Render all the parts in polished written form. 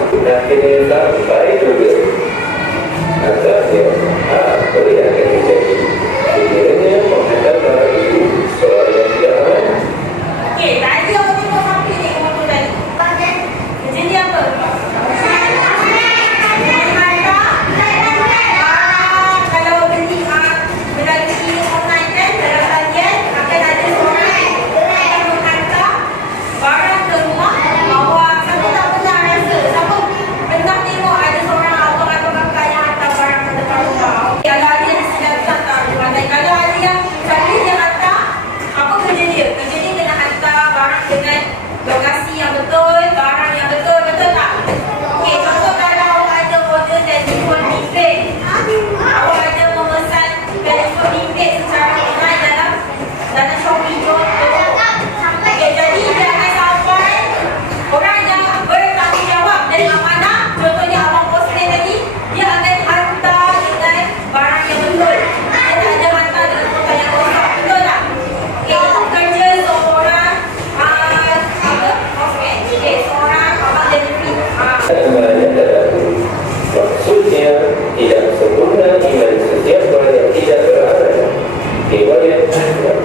Akhirnya sampai juga asalnya apa yang akan terjadi. Sekiranya menghadap para ibu soal yang tidak aman. Okey, tadi awak tengok sapi ni motor tadi. Kerja dia apa? Kalau beli melalui online kan, dalam talian akan ada seorang yang menghantar barang ke rumah. Awak siapa tak pernah rasa? Siapa pernah tengok ada seorang abang atau kakak yang hantar barang ke depan rumah? Kalau ada yang sedang hantar di pandai. Kalau ada yang tadi dia hantar, apa kerja dia? Kerja dia kena hantar barang dengan lokasi yang betul, barang yang betul, betul tak? Okey, contoh kalau awak ada order telefon bimbit, awak ada memesan telefon bimbit secara online dalam Shopee contoh. Okey, jadi dia akan sampai orang yang bertanggungjawab dan amanah, contohnya abang posting tadi, dia akan hantar dengan barang yang betul. Dia tak ada hantar dengan kotak yang rosak, betul tak? Okey, itu kerja seorang seorang abang delivery. Maksudnya tidak sempurna iman sesiapa yang tidak berada. Riwayat Ahmad.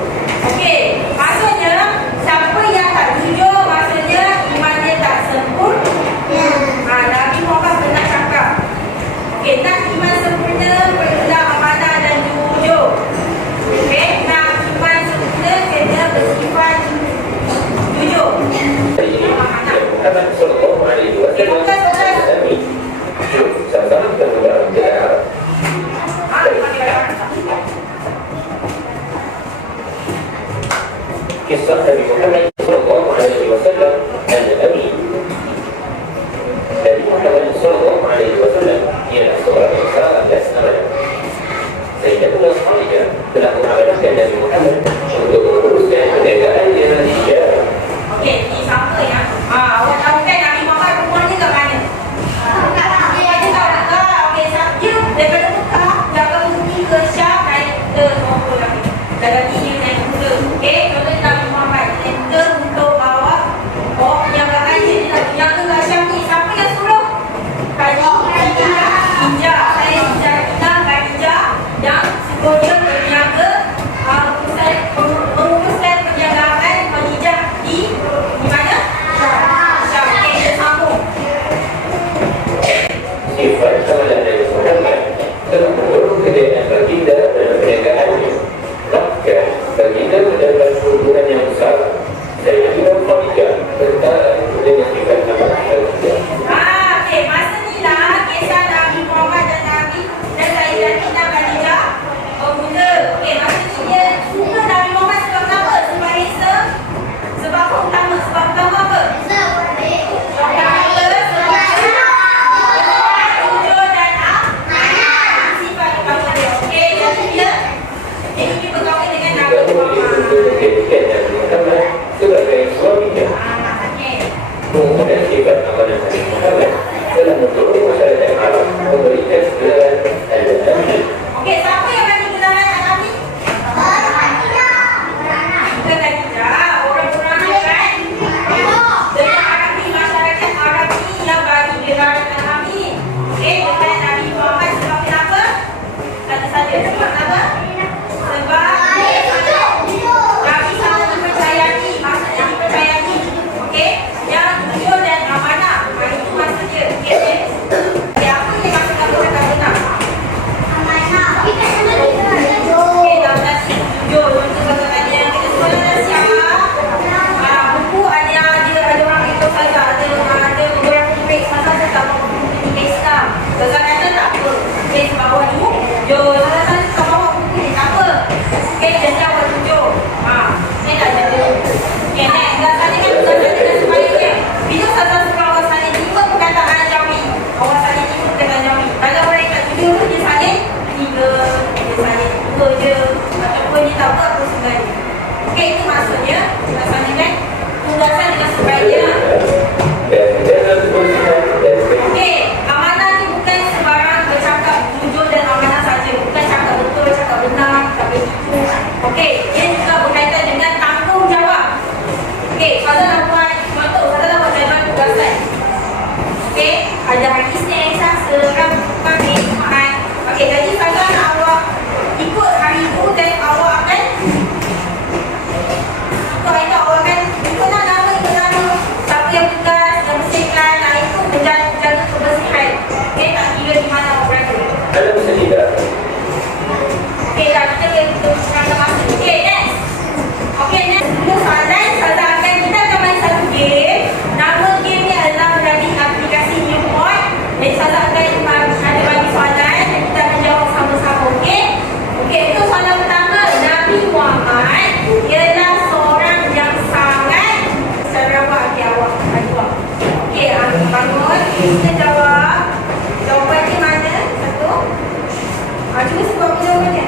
Okey, maksudnya siapa yang tak jujur, maksudnya iman dia tak sempurna. Nabi Muhammad pernah cakap, okey, nak iman sempurna perlulah amanah dan jujur. Okey, nak iman sempurna kena bersifat jujur. Muhammad sallallahu alaihi wasallam. Sama-sama kita berdoa. Kisah Nabi Muhammad sallallahu alaihi wasallam al-Amin. Nabi Muhammad sallallahu alaihi wasallam ialah seorang yang salah dan amanah. Sayyidatuna Khadijah telah mengamanahkan Nabi Muhammad untuk menguruskan perniagaan di Malaysia. Okey, ni sama ya. Awak tahu kan Nabi Muhammad rumahnya kat mana? Dia tahu tak? Okey, dia daripada Mekah jaga bumi ke Syam naik ke Morocco lagi. Dalam dia naik kuda. Okey, contohnya Nabi Muhammad enter untuk bawa perniagaan dia nak berniaga kat Syam ni. Siapa yang suruh? Khadijah. Saya Khadijah yang suruh dia berniaga menguruskan perniagaan Khadijah di mana? Syam. Okey, dia sambung. Sifat amalan Nabi Muhammad telah mendorong kejayaan baginda dalam perniagaannya. Bahkan baginda mendapat keuntungan yang besar. Sayyidatuna Khadijah bertahan dengan sifat amalan Khadijah. Okey, masa ni lah kisah Nabi Muhammad dan Nabi dan Sayyidatina Khadijah bermula. Okey, masa ni dia suka Nabi Muhammad sebab apa? Sebab handsome. Sebab apa utama? Sebab utama apa? Jujur dan sifat utama dia. Okey, jadi dia ingin berkahwin dengan Nabi Muhammad. Dijadikan Nabi Muhammad sebagai suaminya. Okey. Dan sifat amalan Nabi Muhammad telah mendorong masyarakat Arab memberikan gelaran al-Amin. Okey, siapa yang bagi gelaran Al-Amin? Bukan Khadijah, orang-orang kan? Dengan Arabi, masyarakat Arabi yang bagi gelaran Al-Amin. Okey, bukan Nabi Muhammad sebab kenapa? Kata saja, sebab kenapa? Sebab Nabi sangat dipercayai, maksudnya dipercayai. Okey, yang jujur dan amanah. Itu maksud dia. Okey, okey, apa yang maksud kamu kata benar? Okey, dalam nasi jujur. Contoh kata tadi yang kita sekolah nasi buku ada orang itu saja. Ada beberapa murid masa saya tak mahu buku Islam. Sebab ada hadis yang serang bukan Ismail. Okey, jadi kalau awak ikut hari itu dan awak akan awak akan ikutlah nama siapa yang pegas, yang bersihkan, itu menjaga kebersihan. Okey, tak kira di mana awak berada. Ada bisa tidak? Okey, dah kita akan masuk. Okey, next. Okey, next. Soalan, Ustazah akan kita akan main satu game. Nama game ni adalah dari aplikasi Newport. Jadi Ustazah akan ada bagi soalan dan kita akan jawab sama-sama. Okey? Okey, itu soalan pertama. Nabi Muhammad ialah seorang yang sangat sarawak. Okey, awak jawab. Okey, bangun. Kita jawab. Jawapannya mana? Satu. Cuba sebut jawapannya.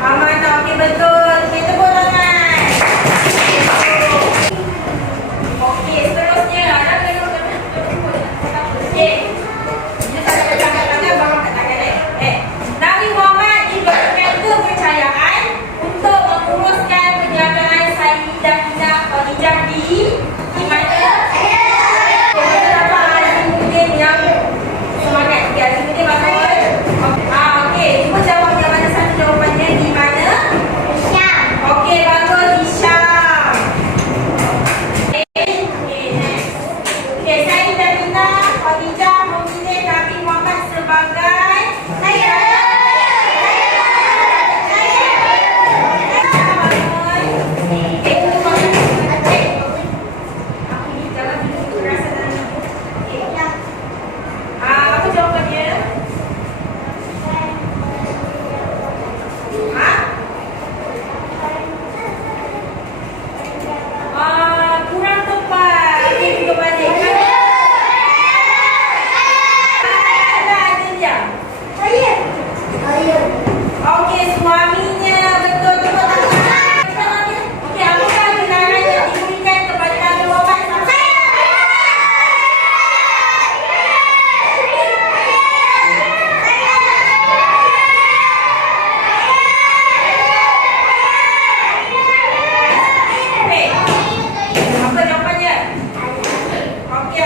Amanah. Okey, betul. Kita tepuk tangan. Okey, seterusnya ada kena okey. Kita tak ada tangan bawah kat tangan Nabi Muhammad diberikan kepercayaan untuk menguruskan penjagaan Sayyidah Khadijah di mana? Beberapa Azimuddin yang semangat. Okey, Azimuddin bangun. Okey, cuba jawab yang mana satu jawapannya di mana? Syam. Okey, bangun di Syam. Okey, Sayyidah Khadijah memilih Nabi Muhammad sebagai apa jawapannya? Kurang tepat. Okey, kita balik. Okey, suaminya betul betul tak salah. Okey, apakah genaran yang diberikan kepada Nabi Muhammad? Okey, apa jawapannya? Okey,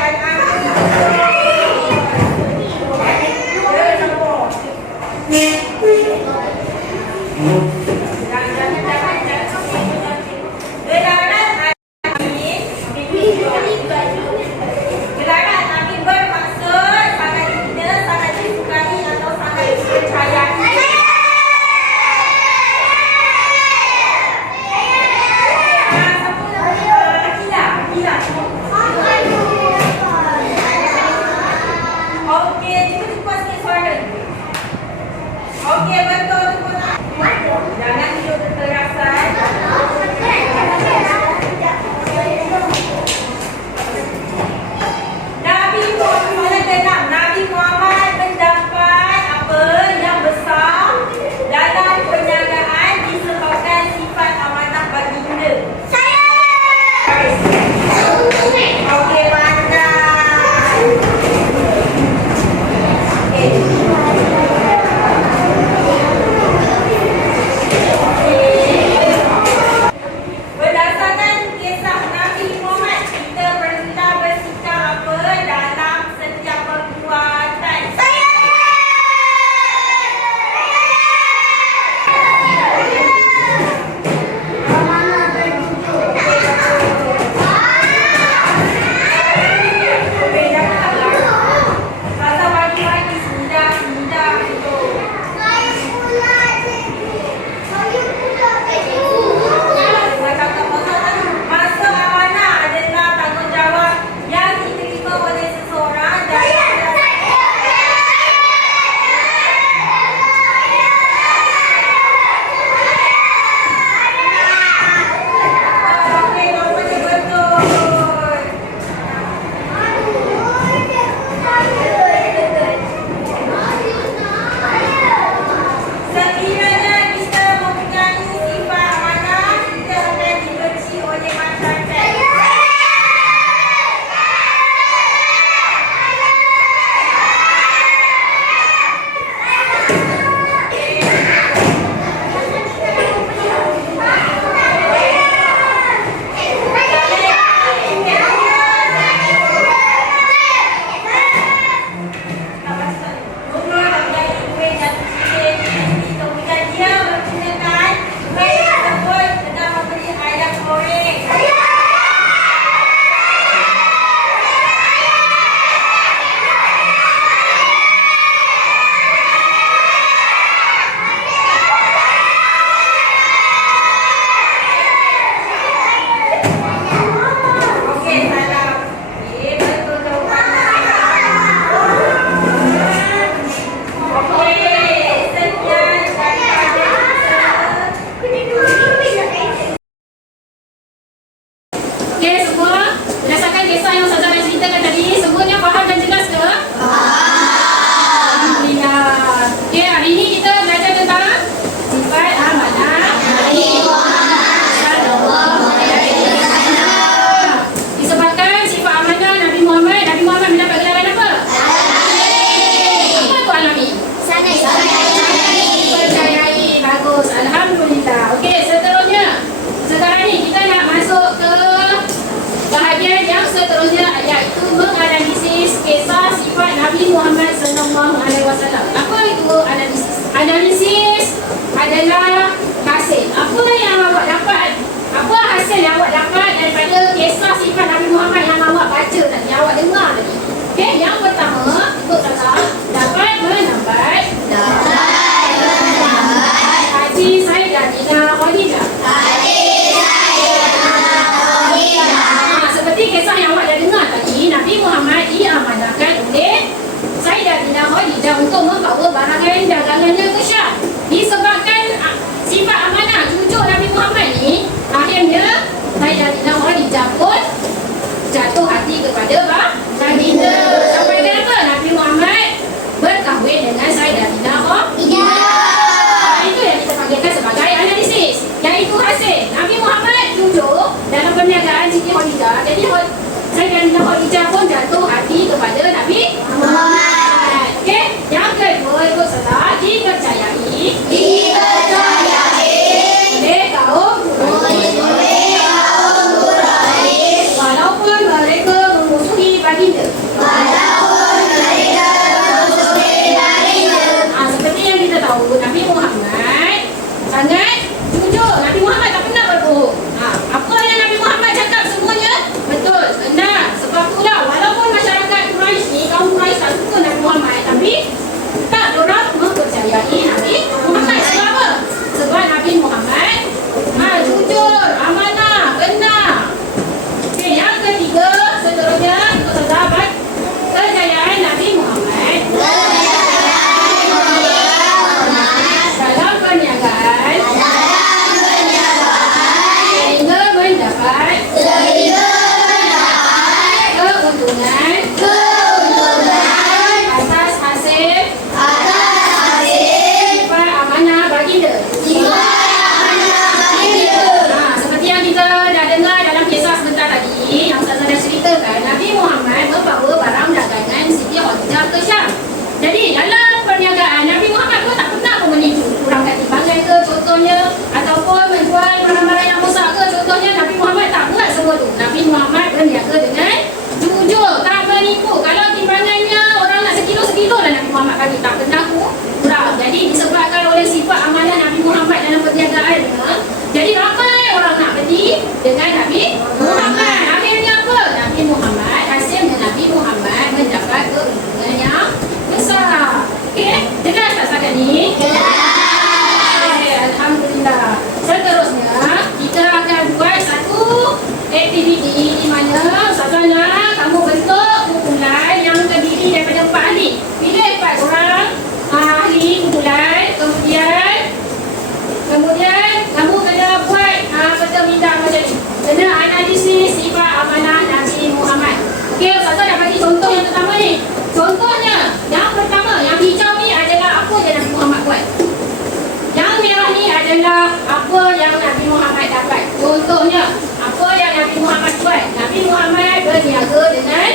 gelaran Nabi bermaksud sangat dibina, sangat disukai atau sangat dipercayai. Okey, cuba cepat sikit suara. Okey, betul. Jangan hidup terterasan. Nabi Muhammad mendapat apa yang besar dalam perniagaan disebabkan sifat amanah baginda. Okey, pandai. Okey. wasallam. Apa itu analisis? Analisis adalah hasil. Apa yang awak dapat? Apa hasil yang awak dapat daripada kisah sifat Nabi Muhammad yang awak baca tadi, awak dengar tadi? Okey, yang pertama, ikut salah, dapat menambat Haji Sayyidatina Khadijah. Seperti kisah yang awak dah dengar tadi, Nabi Muhammad diamanahkan oleh Sayyidatina Khadijah untuk membawa barangan dagangannya ke Syam. Disebabkan sifat amanah cucu Nabi Muhammad ni, akhirnya Sayyidatina Khadijah pun jatuh hati kepada baginda. Sampai kenapa Nabi Muhammad berkahwin dengan Sayyidatina Khadijah. Itu yang kita panggilkan sebagai analisis. Iaitu hasil Nabi Muhammad tunjuk dalam perniagaan Siti Khadijah. Jadi Sayyidatina Khadijah pun jatuh hati kepada Nabi Muhammad. Okey, yang kedua ikut serta dipercayai oleh kaum Quraisy. Walaupun mereka memusuhi baginda. Seperti yang kita tahu, Nabi Muhammad sangat jujur. Nabi Muhammad tak pernah berbohong. Apa yang Nabi Muhammad cakap semuanya betul, benar. Sebab itulah walaupun masyarakat Quraisy ni, kaum Quraisy tak suka Nabi Muhammad, tapi tak diorang mempercayai Nabi Muhammad. Sebab apa? Sebab Nabi Muhammad jujur, amanah, benar. Okay, yang ketiga, seterusnya ikut sahabat kejayaan Nabi Muhammad dalam perniagaan sehingga mendapat keuntungan atas hasil sifat amanah baginda. Seperti yang kita dah dengar dalam kisah sebentar tadi, yang saya dah ceritakan, Nabi Muhammad membawa barang dagangan Siti Khadijah ke Syam. Jadi dalam perniagaan, Nabi Muhammad pun tak pernah menipu, kurangkan timbangan ke contohnya, ataupun menjual barang-barang yang besar ke contohnya. Nabi Muhammad tak buat semua tu. Nabi Muhammad berniaga dengan jujur, tak menipu. Kalau timbangannya orang nak sekilo lah Nabi Muhammad bagi, tak pernah kurang. Jadi disebabkan oleh sifat amanah Nabi Muhammad dalam perniagaannya, jadi ramai orang nak beli dengan Nabi Muhammad. Akhirnya apa? Nabi Muhammad, hasilnya Nabi Muhammad mendapat keuntungan yang besar. Okey, jelas tak setakat ni? Alhamdulillah. Seterusnya, kita akan buat satu aktiviti di mana Ustazana kamu bentuk kumpulan yang terdiri daripada 4 ahli. Pilih 4 orang ahli kumpulan, kemudian kamu kena buat peta minda macam ni. Kena analisis sifat amanah Nabi Muhammad. Okey, Ustazah dah bagi contoh yang pertama ni. Contohnya, yang pertama, yang hijau ni adalah apa yang Nabi Muhammad buat. Yang merah ni adalah apa yang Nabi Muhammad dapat. Contohnya, apa yang Nabi Muhammad buat. Nabi Muhammad berniaga dengan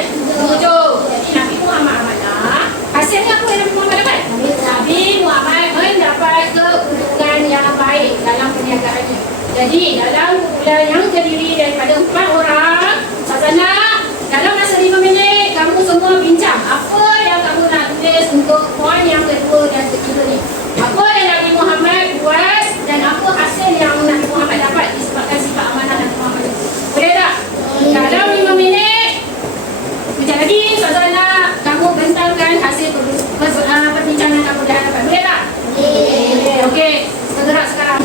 jujur. Jadi Nabi Muhammad amanah. Hasilnya apa yang Nabi Muhammad dapat? Nabi Muhammad mendapat keuntungan yang baik dalam perniagaannya. Jadi dalam kumpulan yang terdiri daripada 4 orang, Sazana, dalam masa 5 minit kamu semua bincang apa yang kamu nak tulis untuk poin yang kedua dan ketiga ni. Apa yang Nabi Muhammad buat dan apa hasil yang Nabi Muhammad dapat disebabkan sifat amanah Nabi Muhammad. Boleh tak? Dalam 5 minit, sekejap lagi Sazana, kamu bentangkan hasil perbincangan kamu dah dapat. Boleh tak? Okey, segera sekarang.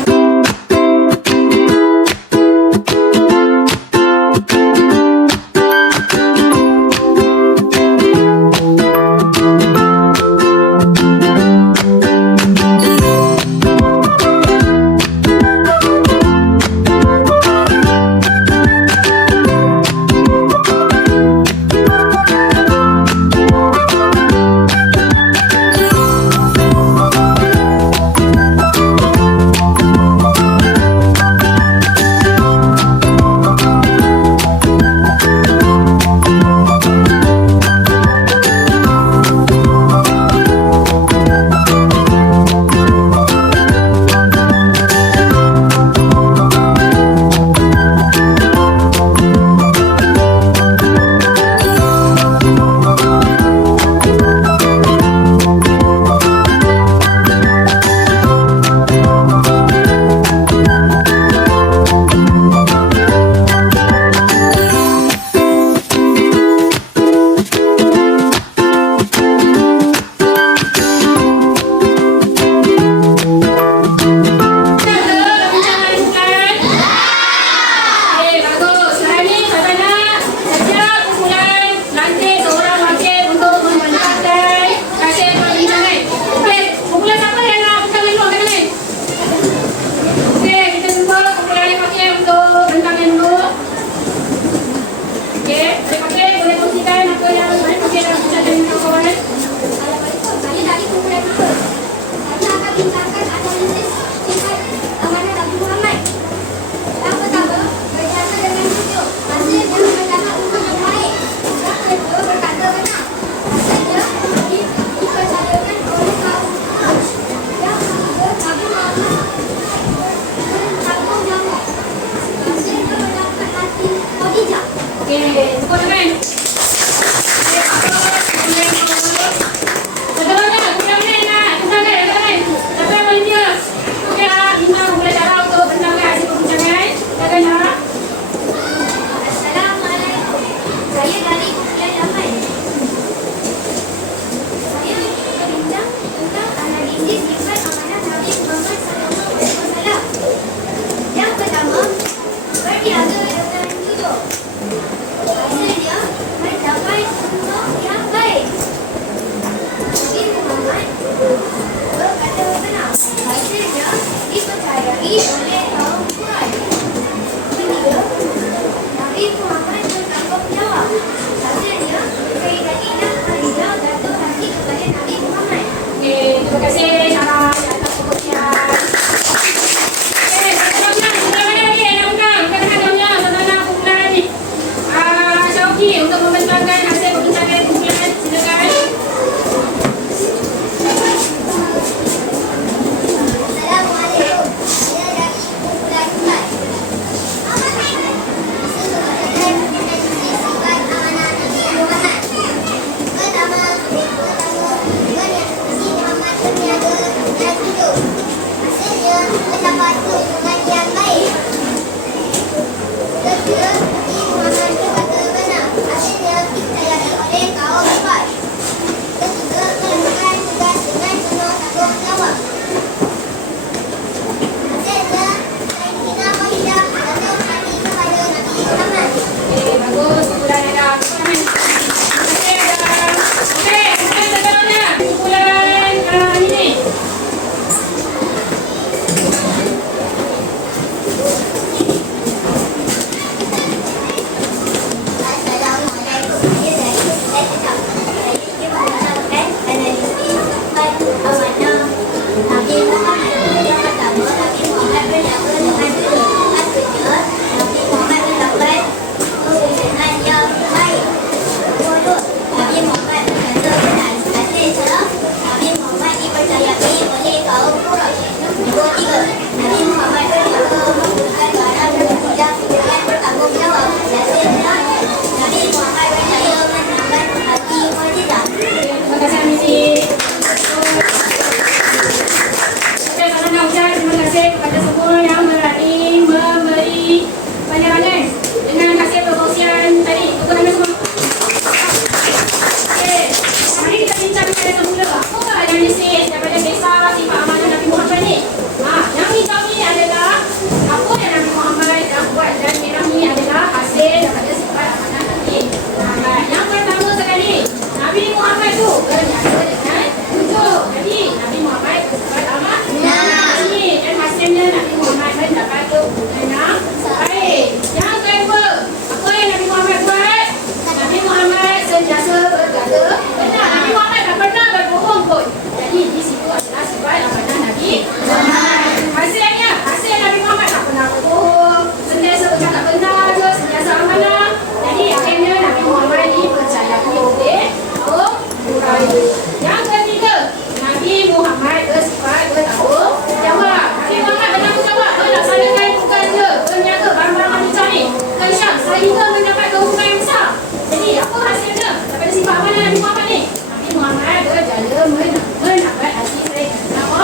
Yang ketiga, Nabi Muhammad bersifat bertahu. Jawab. Nabi Muhammad bertanggungjawab melaksanakan tugasnya berniaga barang-barang dicari ke Syam sehingga mendapat keuntungan yang besar. Jadi apa hasilnya daripada sifat amalan Nabi Muhammad ni? Nabi Muhammad berjaya mendapat hati mereka. Kenapa?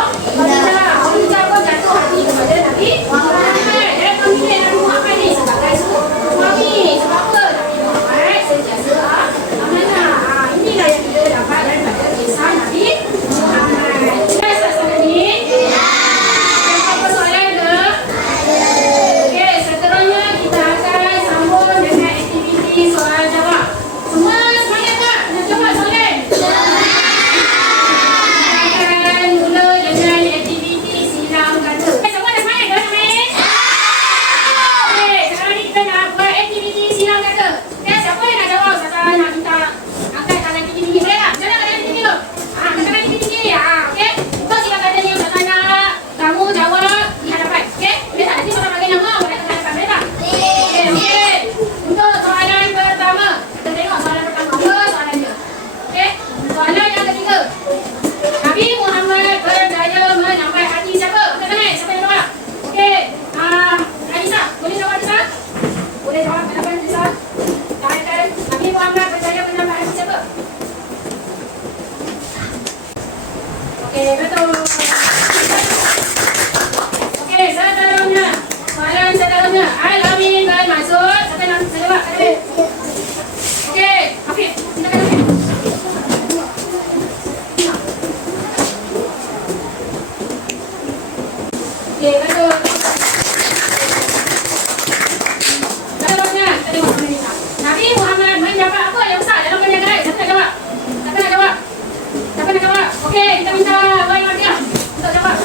Apabila orang jatuh hati kepada Nabi Muhammad dan memilih Nabi Muhammad ni sebagai suami. Sebab apa? Nabi Muhammad sentiasa amanah. Inilah yang kita dapat daripada kisah Nabi Muhammad. Jelas tak sampai ni? Apa soalan ke? Okey, seterusnya kita akan sambung dengan aktiviti soal jawab. Semua semangat tak? Nak jawab soalan? Kita akan mula dengan aktiviti silam kata. Semua dah semangat ke? Okey, sekarang ni kita nak buat aktiviti silam kata. Okay, siapa yang nak jawab? Saya nak minta angkat tangan tinggi-tinggi. Boleh tak? Jangan angkat tangan tinggi dulu. Angkat tangan tinggi-tinggi. Okey. Untuk silam kata ni saya nak kamu jawab di hadapan. Okey? Boleh tak? Nanti saya bagi nama boleh ke hadapan. Boleh tak? Okey. Untuk soalan pertama. Kita tengok soalan pertama. Apa soalannya? Okey. Soalan yang ketiga. Nabi Muhammad berjaya menampai hati siapa? Angkat tangan. Siapa yang jawab? Okey. Anissa. Boleh jawab Anissa? Boleh jawab kenapa Anissa? Katakan Nabi Muhammad berjaya menampai hati siapa? Okey, betul. Okey, seterusnya. Soalan seterusnya. Al-Amin bermaksud. Siapa yang nak jawab? Al-Amin. Okey, Hafiz. Silakan Hafiz. Okey, betul. Seterusnya, kita tengok sama Nisa. Nabi Muhammad mendapat apa yang besar dalam perniagaan? Siapa nak jawab? Siapa nak jawab? Siapa nak jawab? Okey, kita minta Wai Mardiah untuk jawab.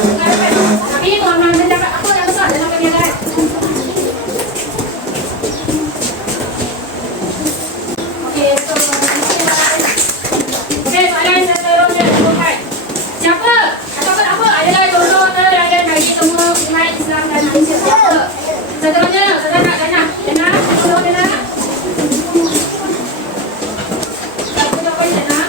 Nabi Muhammad mendapat apa yang besar dalam perniagaan? Okey, so okey, soalan seterusnya. Siapa ataupun apa adalah contoh teladan bagi semua umat Islam dan manusia? Siapa? Seterusnya, saya nak Dana. Dana, tolong Dana. Apa jawapan Dana?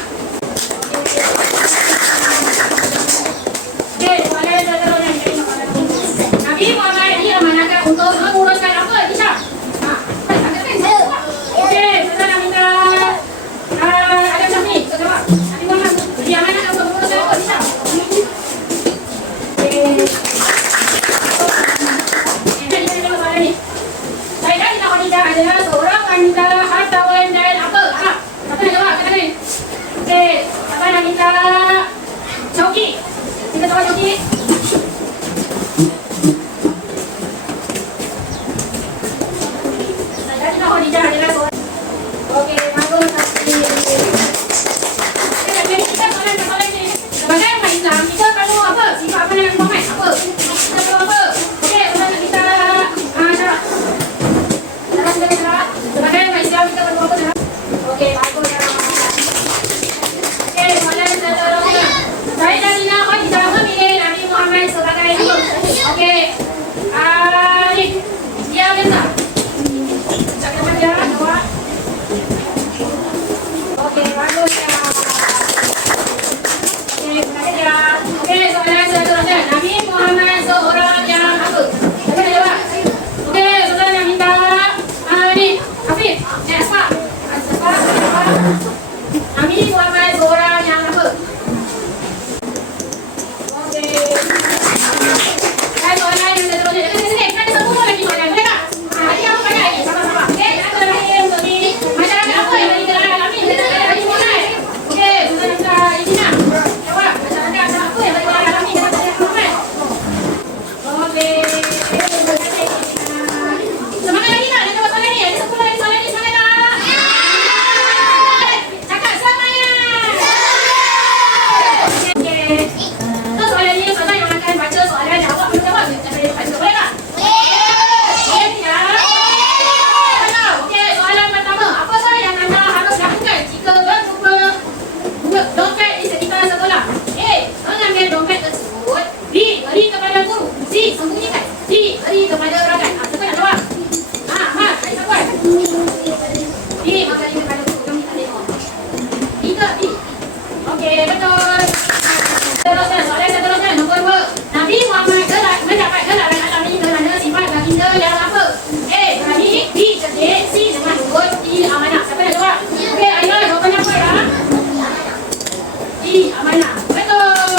amanah. Betul.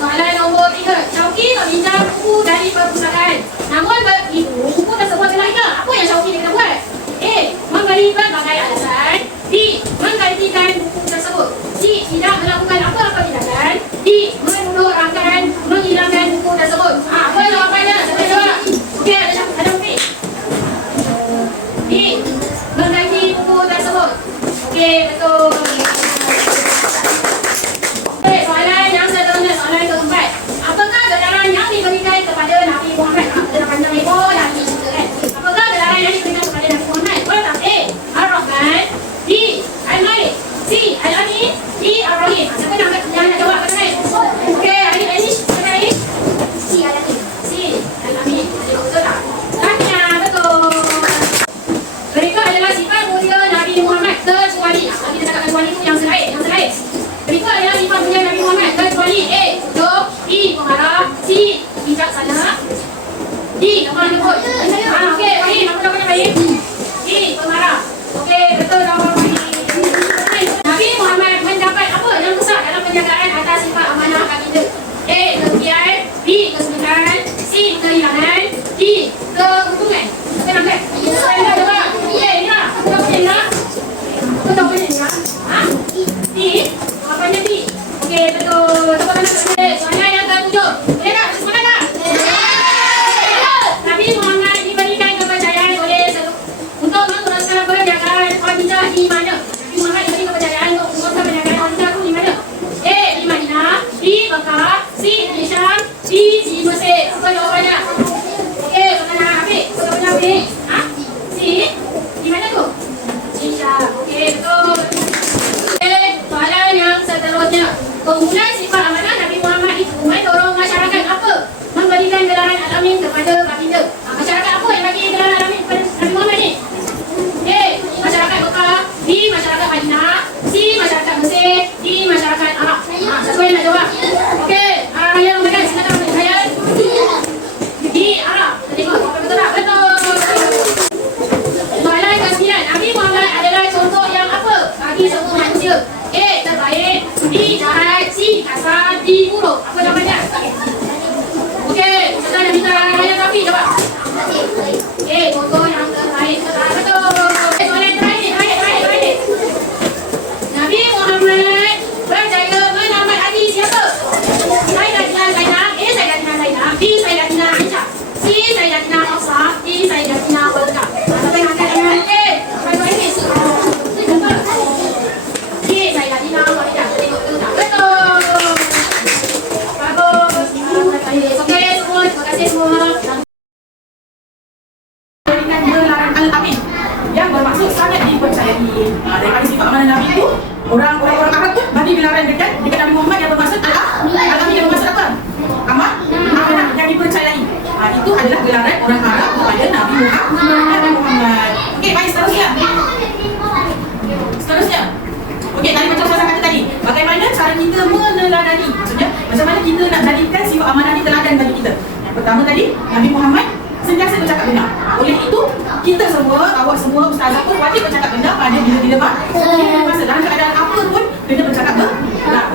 Soalan nombor 3. Syauqi tak pinjam buku dari perpustakaan. Namun buku tersebut telah hilang. Apa yang Syauqi kena buat? A. Memberi pelbagai alasan. B. Menggantikan buku tersebut. C. Tidak melakukan apa-apa tindakan. D. Menuduh rakan menghilangkan buku tersebut. Apa jawapannya? Siapa jawab? Okey, ada okey. B. Mengganti buku tersebut. Okey, betul. Okey, soalan yang seterusnya, soalan keempat. Apakah gelaran yang diberikan kepada Nabi Muhammad? Dalam panjang lebar Nabi cerita kan. Apakah gelaran yang diberikan kepada Nabi Muhammad? Pertama A. Ar-Rahman. B. Al-Malik. C. Al-Amin. D. Ar-Rahim. Siapa yang nak jawab kat sana? Okey, Anis. Siapa Anis? C. Al-Amin. C. Al-Amin. Tengok betul tak? Tanya, betul. Berikut adalah sifat mulia Nabi Muhammad kecuali. Kita cakap kecuali itu yang selain. Berikut adalah sifat mulia Nabi Muhammad kecuali A. Tutup. B. Pengarah. C. Bijaksana. D. Lemah lembut. Okey, Rahim. Apa jawapannya Rahim? D. Pengarah. Okey, betul jawapan Rahim. Nabi Muhammad mendapat apa yang besar dalam penjagaan atas sifat amanah baginda? A. Kerugian. B. Kesulitan. C. Kehilangan. D. Keuntungan. Senang kan? Senang jawab. Okey, Ina. Apa jawapannya Ina? Apa jawapannya Ina? D. Jawapannya D. Okey, betul. Tepuk tangan kepada soalan yang ke-7. Boleh tak? Semangat tak? Nabi Muhammad diberikan kepercayaan oleh untuk meneruskan penjagaan Khadijah di mana? Nabi Muhammad diberi kepercayaan untuk meneruskan penjagaan Khadijah tu di mana? A. Di Madinah. B. Mekah. C. Di Syam. D. Di Mesir. Apa jawapannya? Okey, soalan Habib. Apa jawapannya Habib? C. Di mana tu? Di Syam. Okey, betul. Okey, soalan yang seterusnya. Penggunaan sifat amanah Nabi Muhammad itu mendorong masyarakat apa? Memberikan gelaran Al-Amin kepada baginda. Masyarakat apa yang bagi gelaran Al-Amin kepada Nabi Muhammad ni? A. Masyarakat Mekah. B. Masyarakat Madinah. C. Masyarakat Mesir. D. Masyarakat Arab. Siapa yang nak jawab? Okey, Ryan Medan, silakan Ryan. D. Arab. Kita tengok jawapan betul tak? Betul. Soalan ke-9. Nabi Muhammad adalah contoh yang apa bagi semua manusia? A. Terbaik. B. Jahat. C. Kasar. D. Buruk. Apa jawapannya? Okey, kita nak minta Ryan Rafi jawab. Okey, contoh yang terbaik. Betul. Soalan terakhir. Nabi Muhammad berjaya menamat hati siapa? Sayyidatina Zainab. A. Sayyidatina Zainab. B. Sayyidatina Aisyah. C. Sayyidatina Hafsah. D. Sayyidatina Warqah. Siapa yang angkat tangan? A. Apa ini? D. Sayyidatina Warqah. Tengok tu tak? Betul. Bagus. Okey semua. Terima kasih semua. Gelaran Al-Amin yang bermaksud sangat dipercayai. Daripada sifat amanah Nabi itu, orang-orang Arab tu bagi gelaran dekat Nabi Muhammad yang bermaksud Al-Amin yang bermaksud apa? Amanah yang dipercayai. Itu adalah gelaran orang Arab kepada Nabi Muhammad. Okey, baik seterusnya. Okey, tadi macam saya kata tadi, bagaimana cara kita meneladani? Maksudnya, macam mana kita nak jadikan sifat amanah ni teladan bagi kita? Yang pertama tadi, Nabi Muhammad sentiasa bercakap benar. Oleh itu, kita semua, awak semua, ustazah pun wajib bercakap benar pada bila-bila masa. Dalam keadaan apa pun, kena bercakap benar.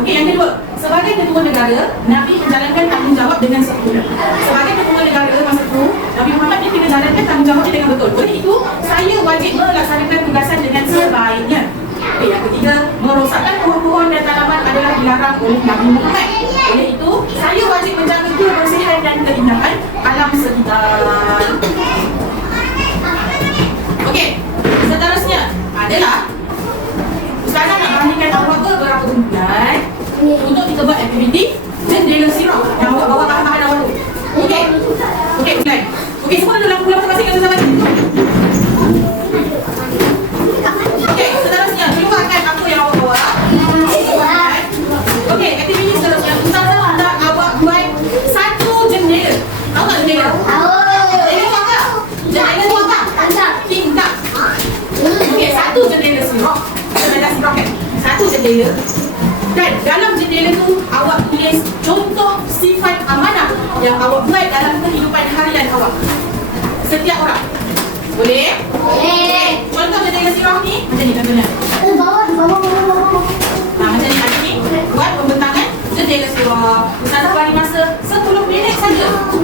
Okey, yang kedua, sebagai ketua negara, Nabi menjalankan tanggungjawab dengan sempurna. Sebagai ketua negara masa itu, Nabi Muhammad ni kena jalankan tanggungjawabnya dengan betul. Oleh itu, saya wajib melaksanakan tugasan dengan sebaiknya. Okey, yang ketiga, merosakkan pohon-pohon dan tanaman adalah dilarang oleh Nabi Muhammad. Oleh itu, saya wajib menjaga kebersihan dan keindahan alam sekitar. Okey, seterusnya adalah ustazah nak bahagikan awak beberapa kemudian untuk kita buat aktiviti jendela sirah yang awak bawa bahan-bahan awak tu. Okey, mulai. Okey, semua dalam pulang masing-masing yang saya bagi. Okey, seterusnya keluarkan apa yang awak bawa. Okey, aktiviti seterusnya ustazah nak awak buat satu jendela. Tahu tak jendela? Jendela tu apa? Jendela tu apa? Tingkap. Okey, satu jendela sirah. Jendela sirah kan? Satu jendela. Dan dalam jendela tu awak tulis contoh sifat amanah yang awak buat dalam kehidupan harian awak. Setiap orang. Boleh? Boleh. Contoh jendela sirah ni macam ni contohnya. Macam ni hari ni. Buat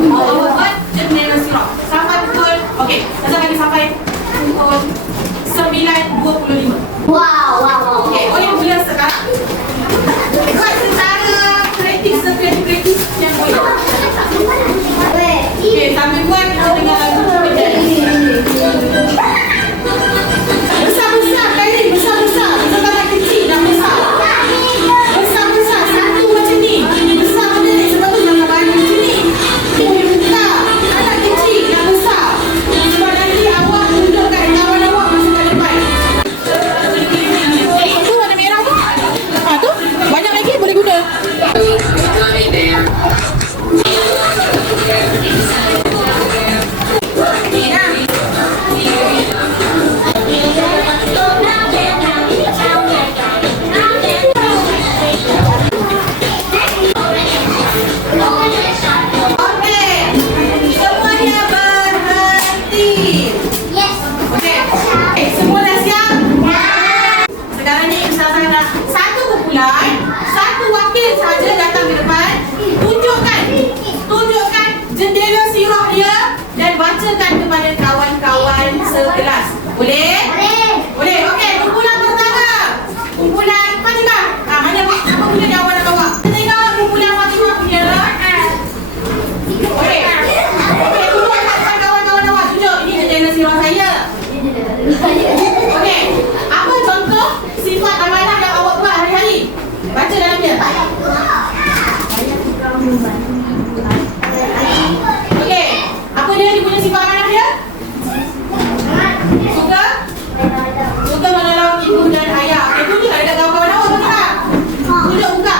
Awak buat jendela sirap sampai pukul, okey, Ustazah bagi sampai pukul 9.25. Okey, boleh mula sekarang. Buat secara kreatif, sekreatif yang boleh. Okey, sambil buat kita dengar lagu kejap. Besar-besar kali, besar-besar. Kita tak kecil dan besar. Besar-besar, satu macam ni. Besar macam ni, sebab tu jangan banyak macam ni. Buka, anak kecil dan besar. Sebab nanti awak tunjukkan kawan awak masuk kat depan. Tu warna merah tu. Tu, banyak lagi boleh guna. Kepada kawan-kawan sekelas. Boleh? Boleh. Okey, kumpulan pertama. Kumpulan Fatimah. Mana kumpulan yang awak nak bawa? Kita tengok kumpulan Fatimah punya. Okey. Okey, tunjuk kat kawan-kawan awak. Tunjuk. Ini jendela sirah saya. Okey. Apa contoh sifat amanah yang awak buat hari-hari? Baca dalam dia. Okey. Apa dia punya sifat amanah dia? Suka menolong ibu dan ayah. Tunjuk dekat kawan-kawan awak betul tak? Tunjuk, buka.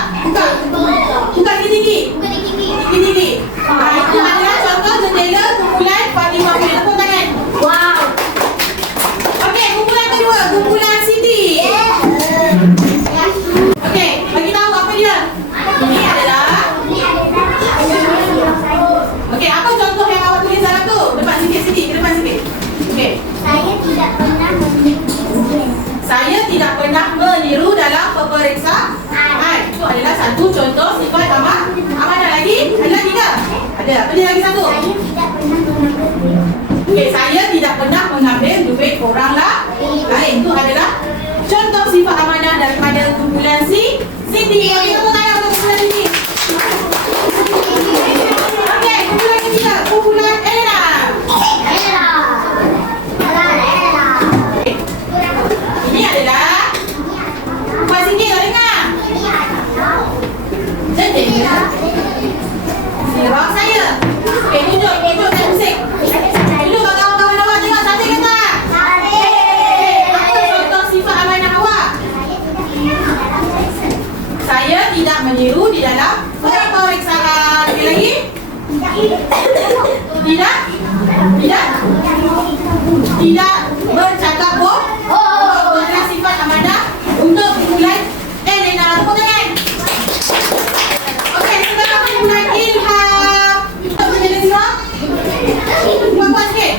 Buka tinggi-tinggi. Tinggi-tinggi. Itu adalah contoh jendela kumpulan Fatimah. Boleh tepuk tangan. Wow. Okey, kumpulan kedua, kumpulan Siti. Okey, bagi tahu apa dia? Ini adalah. Okey, apa contoh yang awak tulis dalam tu? Depan sikit, Siti. Ke depan sikit. Okey. Saya tidak pernah meniru dalam peperiksaan. Itu adalah satu contoh sifat amanah. Lagi? Ada lagi ke? Ada. Apa dia lagi satu? Okey, saya tidak pernah mengambil duit orang lain. Itu adalah contoh sifat amanah daripada kumpulan Siti. Okey, tepuk tangan untuk kumpulan Siti. Okey, kumpulan ketiga, kumpulan Elena. Ini adalah buat sikit tak dengar. Jendela sirah saya. Okey, tunjukkan musik. Tunjuk kat kawan-kawan awak tengok cantik ke tak? Okey, apa contoh sifat amanah awak? Saya tidak meniru di dalam peperiksaan. Okey, lagi? Tidak bercakap bohong. Adalah sifat amanah untuk kumpulan Elena. Tepuk tangan. Okey, sekarang kumpulan Ilham. Kita jendela sirah. Kuat-kuat sikit.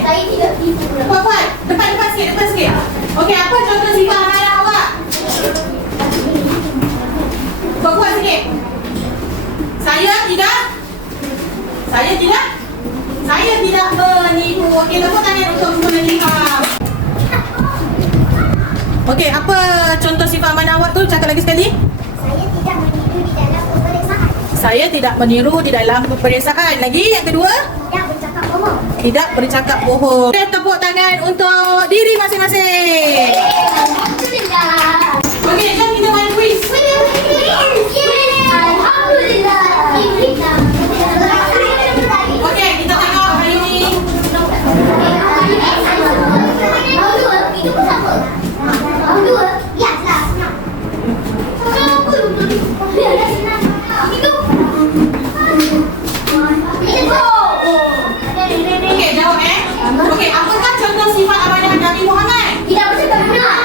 Kuat-kuat. Depan sikit. Okey, apa contoh sifat amanah awak? Kuat-kuat sikit. Saya tidak menipu. Okey, tepuk tangan untuk kumpulan Ilham. Okey, apa contoh sifat amanah awak tu? Cakap lagi sekali. Saya tidak meniru di dalam peperiksaan. Lagi yang kedua? Tidak bercakap bohong. Okey, tepuk tangan untuk diri masing-masing. Okey, jom kita main quiz. Okey, kita tengok hari ni. Okey, jawab. Okey, apakah contoh sifat amanah Nabi Muhammad? Tidak bercakap benar.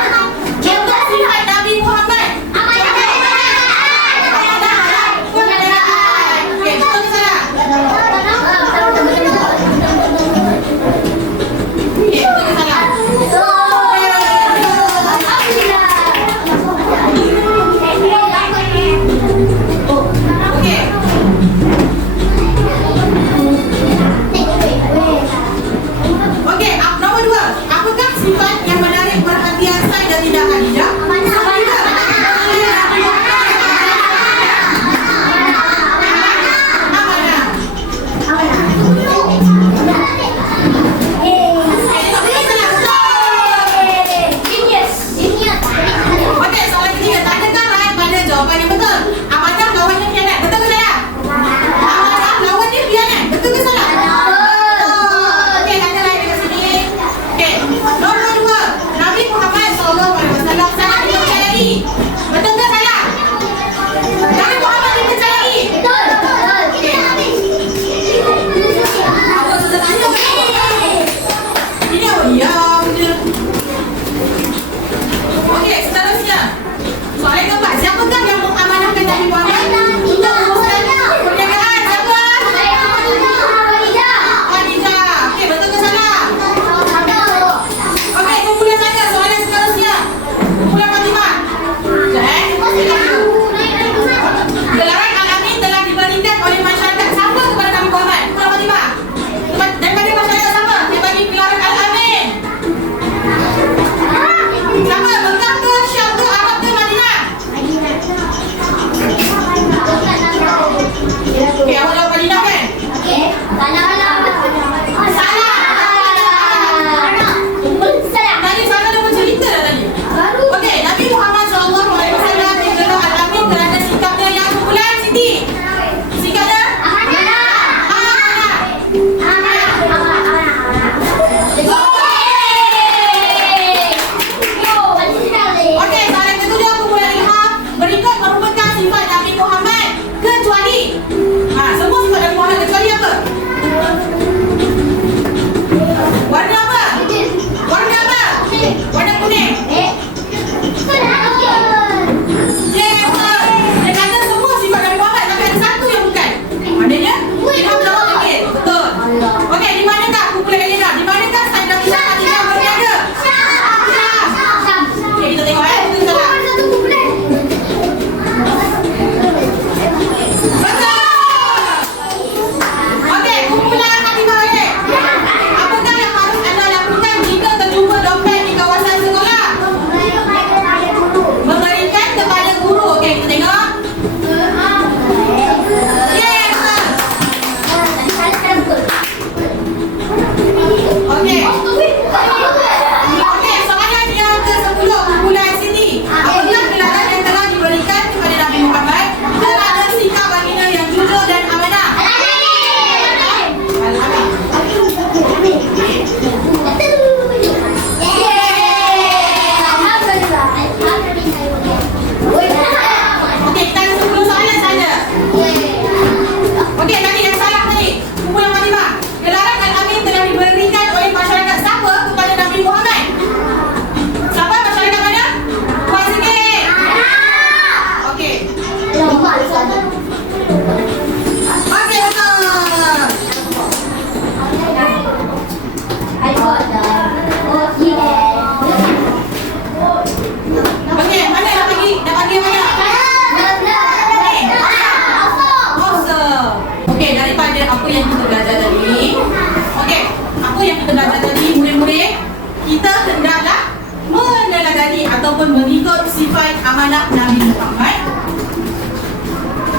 amanah Nabi Muhammad.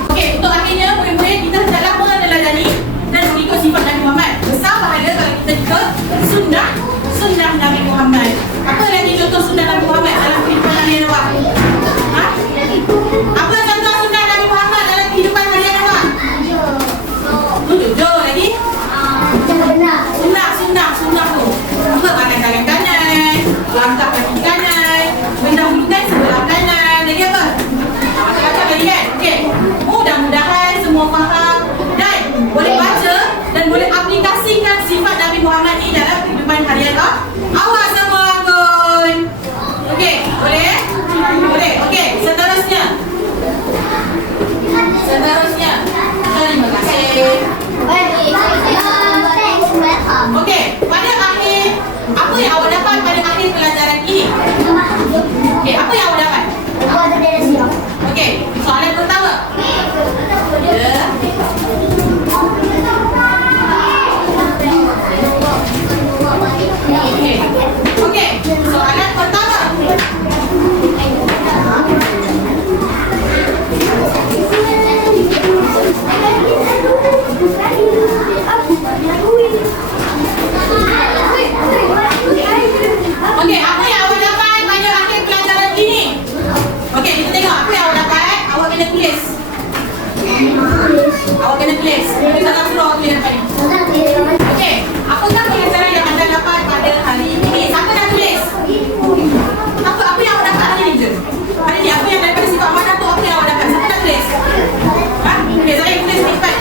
Okey, untuk akhirnya murid-murid kita hendaklah meneladani dan mengikut sifat Nabi Muhammad. Besar pahala kalau kita ikut sunnah Nabi Muhammad. Apa lagi contoh sunnah Nabi Muhammad dalam kehidupan harian awak? Ha? Apa contoh sunnah Nabi Muhammad dalam kehidupan harian awak? Jujur lagi? Sunnah tu. Apa makan tangan kanan, langkah kaki kanan, mendahulukan sebelah kanan. Lagi apa? Macam-macam lagi kan? Okey. Mudah-mudahan semua faham dan boleh baca dan boleh aplikasikan sifat Nabi Muhammad ni dalam kehidupan harian awak semua anggun. Okey, boleh? Boleh. Okey, seterusnya. Terima kasih. Okey, pada akhir apa yang awak dapat pada akhir pelajaran ini? Okey, apa yang awak dapat? Okey, soalan pertama. Ya. Okey, soalan pertama. Okey, apa yang awak dapat pada akhir pelajaran ini? Okey, kita tengok apa yang awak dapat. Awak kena tulis. Kita tak suruh awak tulis depan ni. Okey, apakah pelajaran yang anda dapat pada hari ini? Siapa nak tulis? Apa yang awak dapat hari ni je? Hari ni apa yang daripada sifat amanah tu, apa yang awak dapat? Siapa nak tulis? Ha? Okey, saya tulis cepat.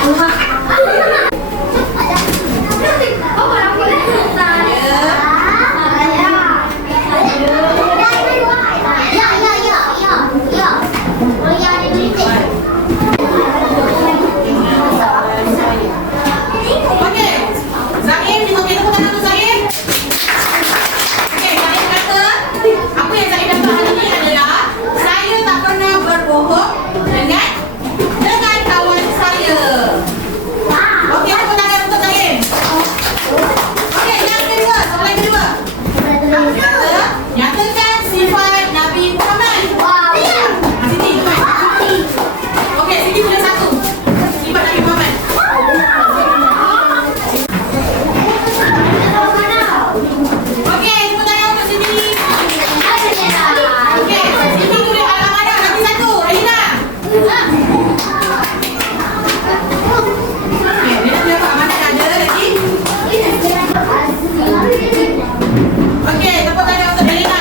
Nyatakan sifat Nabi Muhammad. Siti tulis. Okey, Siti tulis satu. Sifat Nabi Muhammad. Okey, tepuk tangan untuk Siti. Okey, Siti tulis al-amanah lagi satu. Elina. Okey, Elina tulis amanah ada lagi. Okey, tepuk tangan untuk Elina.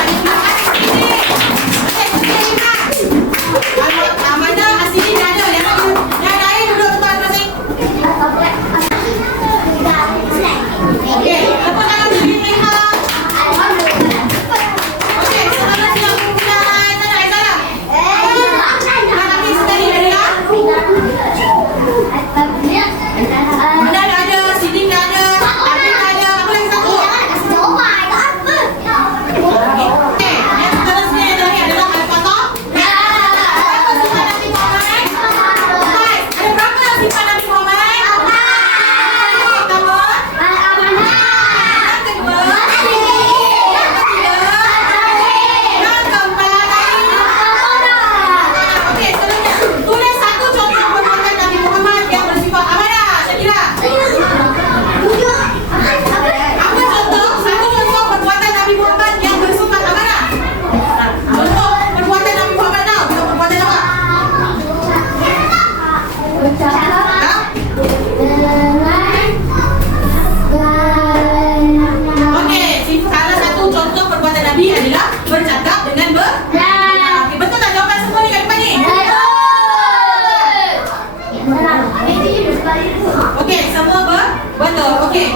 Amanah asli dah ada. Yang lain duduk tempat masing. Okey, tepuk tangan untuk Elina. Okey, selamat siang kumpulan. Sana Aisyah. Kami sekali Elina. Mana dah ada, Siti dah ada, Abi dah ada. Apa lagi satu? Okey, yang seterusnya yang terakhir adalah Al-Fatah. Berapa sifat Nabi Muhammad? Empat. Ada berapa sifat Nabi Muhammad? Pertama. Yang kedua. Yang ketiga. Yang keempat. Okey, seterusnya. Tulis satu contoh perbuatan Nabi Muhammad yang bersifat amanah. Syakira. Apa contoh? Satu contoh perbuatan Nabi Muhammad yang bersifat amanah. Contoh perbuatan Nabi Muhammad tau. Bukan perbuatan awak. Ha? Okey, salah satu contoh perbuatan Nabi adalah bercakap dengan Okey, betul tak jawapan semua ni kat depan ni? Okey, semua betul. Okey.